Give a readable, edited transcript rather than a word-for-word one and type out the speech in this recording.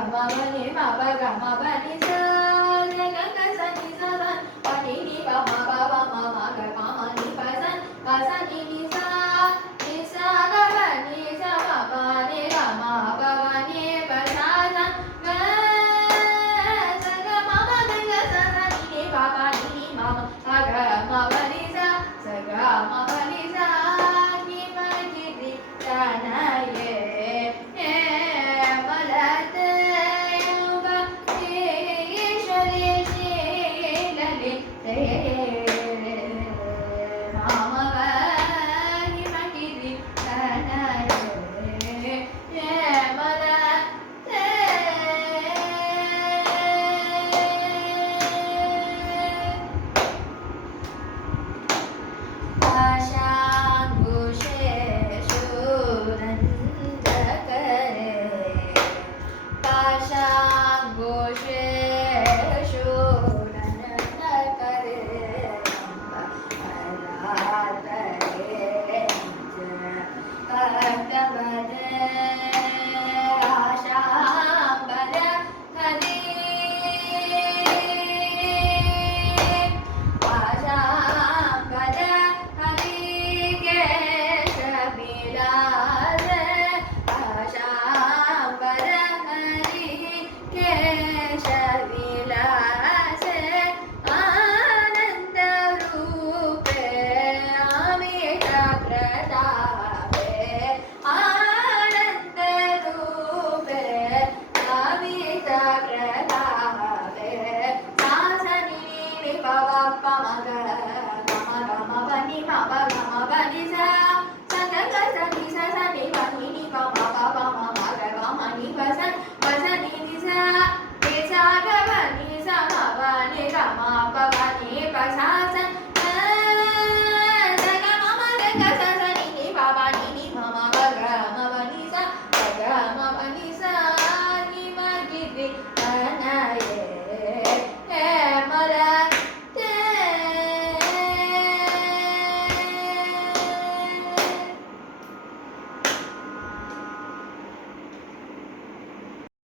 ma ba ni ma ba ga ma ba ni sa ga ga ga sa ni sa ba pa ni ba ma ba ma ma ga ma ma ni pa sa ni sa ga ba ni sa ma ba ni ga ma ba ba ni pa sa ga sa ga ma ba ga sa ni pa pa ni ma ma ga ma ba ni sa ga ma ba ni sa ni ma gi ri sa na ye